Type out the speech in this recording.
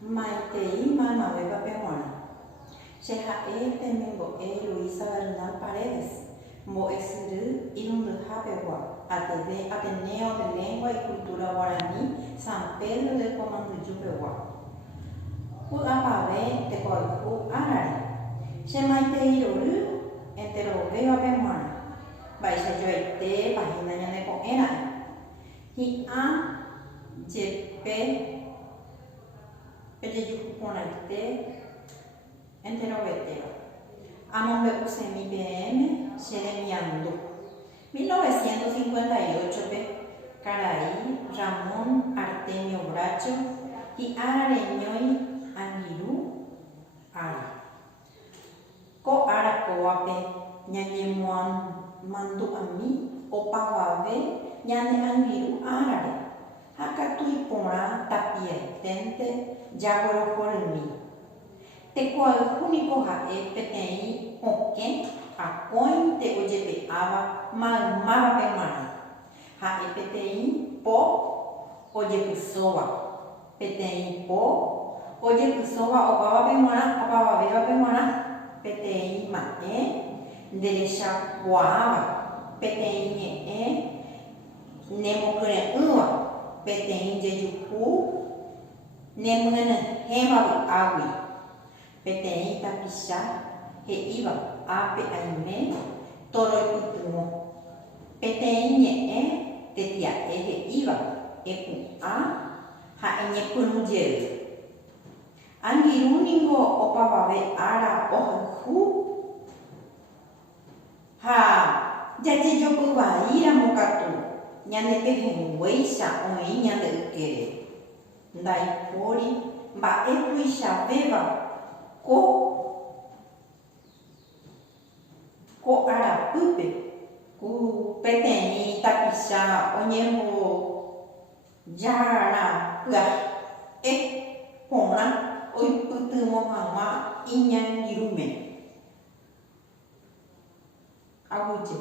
Maitei Mamavéva Peguara. Cheha'e temimbo'e Luisa Bernal Paredes, mbo'esyry irundyhápegua, Ateneo de Lengua y Cultura Guaraní, San Pedro de Comandujupegua. Py'apave tekoayhu árare. Chemaitei rory enterovéva Peguara. Mba'eichajoaite página ñanepo'ẽra'e. Hi'ã jepe pejejuhuporãite enterovetéva. Amombe'u CMIPM Cheremiandu. 1958pe Karai Ramón Artemio Bracho hi'ára reñói angirũ ára. Ko ára kóvape ñañemoamandu'ami opavave ñane angirũ árare ha katu iporã tapiaiténte jaguerohorymi. Tekoayhúniko ha'e peteĩ okẽ akóinte ojepe'áva maymáva peguara. Ha'e peteĩ po ojepysóva. Peteĩ po ojepysóva opavavéva peguara. Peteĩ ma'ẽ nderechakuaáva. Peteĩ ñe'ẽ nemokyre'ỹva. Peteĩ jejuhu nemyenyhẽva vy'águi. Peteĩ tapicha he'íva ápe aime toroipytyvõ. Peteĩ ñe'ẽ tetia'e he'íva eku'ã ha eñepyrũjey. Angirũ niko opavave ára ohyhu ha jajejopyvaíramo katu ñandepehẽnguéicha oĩ ñande ykére. Ndaipóri mba'étuichavéva ko arapýpe ku peteĩ tapicha oñembojarapya'e porã oipytyvõ hag̃ua iñangirũme. Aguyje.